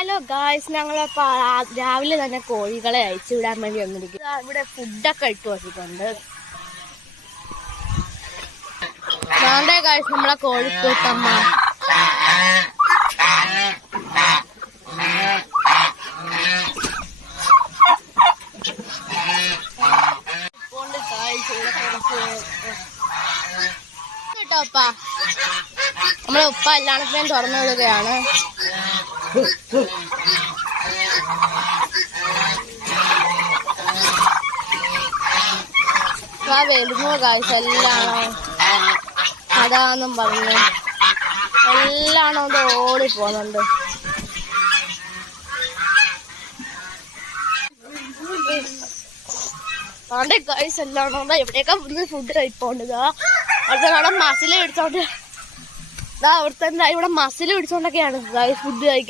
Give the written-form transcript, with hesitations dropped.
Hello guys, ഞങ്ങളിപ്പോ രാവിലെ തന്നെ കോഴികളെ അയച്ചു വിടാൻ വേണ്ടി വന്നിരിക്കും. ഇവിടെ ഫുഡൊക്കെ ഇട്ട് വെച്ചിട്ടുണ്ട്. വേണ്ടേ ഗായ്സ്, നമ്മളെ കോഴിക്കൂട്ടമ്മ കേട്ടോപ്പാ. നമ്മളെ ഉപ്പ എല്ലാത്തിനും തുറന്നു വിടുകയാണ്. വരുന്നു ഗായ്സ്, എല്ലാണോ അതാന്നും പറഞ്ഞു എല്ലാണോ അത് ഓടി പോകുന്നുണ്ട്. അവന്റെ ഗായ്സ് എല്ലാണോ എവിടെയൊക്കെ ഫുഡ് കഴിപ്പോണ്ടതാ. അവിടുത്തെ അവിടെ മസിൽ പിടിച്ചോണ്ട് അവിടുത്തെ ഇവിടെ മസിൽ പിടിച്ചോണ്ടൊക്കെയാണ് ഗായ്സ് ഫുഡ് കഴിക്കാൻ.